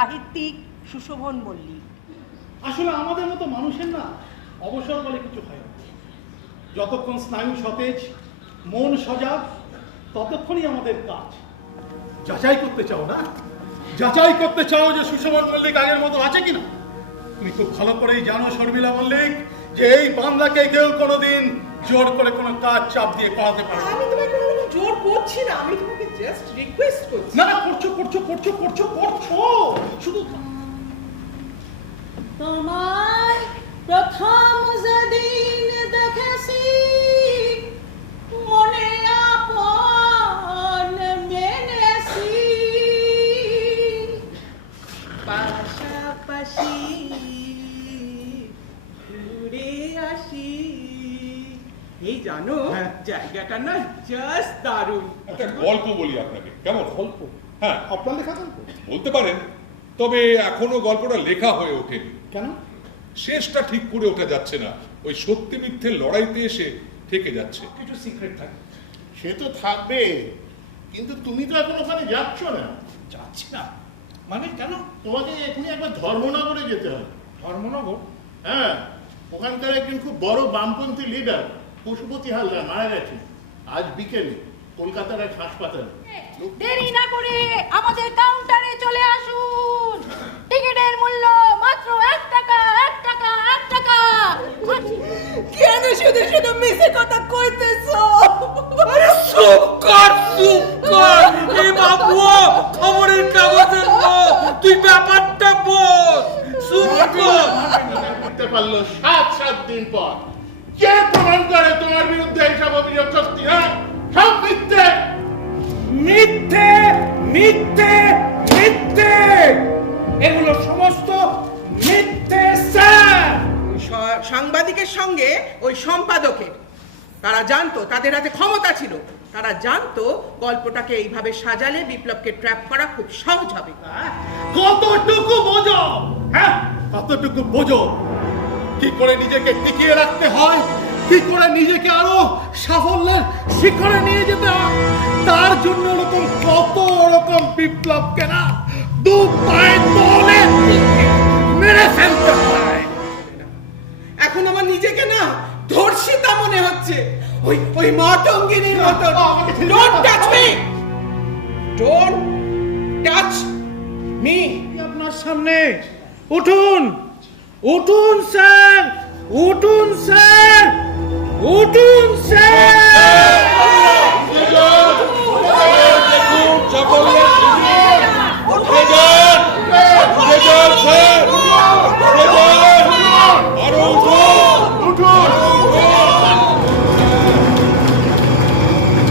সাহিত্যিক সুশোভন মল্লিক। আসলে আমাদের মতো মানুষের না অবসর বলে কিছু হয় না। যতক্ষণ স্নায়ু সতেজ, মন সজাগ, ততক্ষণই আমাদের কাজ। যাচাই করতে চাও না? যাচাই করতে চাও যে সুশোভন মল্লিক আগের মতো আছে কিনা? তুমি খুব ভালো করেই জানো শর্মিলা মল্লিক যে এই বাংলাকে কেউ কোনোদিন জোর করে কোনো কাজ চাপ দিয়ে করাতে পারে না। আমি তোমাকে কোনো জোর করছি না, আমি তোমাকে জাস্ট রিকোয়েস্ট করছি। না না, করছো করছো করছো করছো করছো শুধু। তোমায় প্রথম যেদিন দেখেছি মনে আপন মেনেছি, পাশাপাশি ঘুরে আসি। এই জানো, জায়গাটা না জাস্ট দারুণ। একটা গল্প বলি আপনাকে, কেমন? গল্প? হ্যাঁ, আপনার লেখা গল্প বলতে পারেন, তবে এখনো গল্পটা লেখা হয়ে ওঠেনি। কেন? শেষটা ঠিক করে ওঠা যাচ্ছে না, ওই সত্যি মিথ্যে লড়াইতে এসে থেকে যাচ্ছে। কিছু সিক্রেট থাকে। সে তো থাকবে, কিন্তু তুমি তো এখন ওখানে যাচ্ছ না। যাচ্ছি না মানে? কেন? তোমাকে এখনই একবার ধর্মনগরে যেতে হবে। ধর্মনগর? হ্যাঁ, ওখানকার একজন খুব বড় বামপন্থী লিডার পশুপতি হালদার মারা গেছে আজ বিকেলে কলকাতার এক হাসপাতালে। দেরি না করে আমাদের কাউন্টারে চলে আসুন। টিকিটের মূল্য মাত্র 1 টাকা, 1 টাকা, 1 টাকা। কেন শুধু শুধু মিছে কথা কইতেছো? আরে চুপ কর, চুপ কর। এই বাবু খবরের কাগজের লোক, তুই ব্যাপারটা বল। চুপ কর। করতে পারলো 7 দিন পর। কে প্রমাণ করে তোমার বিরুদ্ধে এইসব অভিযোগ সত্যি? হ্যাঁ, সব মিথ্যে। মিথ্যে মিথ্যে মিথ্যে, এগুলো সমস্ত মিথ্যে স্যার। সাংবাদিকের সঙ্গে ওই সম্পাদকের, তারা জানতো তাদের হাতে ক্ষমতা ছিল, তারা জানতো গল্পটাকে এইভাবে সাজালে বিপ্লবকে ট্র্যাপ করা খুব সহজ হবে। কতটুকু বোঝো? হ্যাঁ, কতটুকু বোঝো কি করে নিজেকে টিকিয়ে রাখতে হয়, কি করে নিজেকে আরো সাফল্যের শিখরে নিয়ে যেতে হয়। তার জন্য ওরকম কত রকম বিপ্লবকে না দু পায়ে তলে মেরে ফেলতে হয়। এখন আমার নিজেকে না ধর্ষিতা মনে হচ্ছে, ওই মাতঙ্গিনীর মতো। Don't touch me, don't touch me. আপনার সামনে উঠুন, উঠুন স্যার, উঠুন স্যার, উঠুন স্যার। দেখুন সাফল্য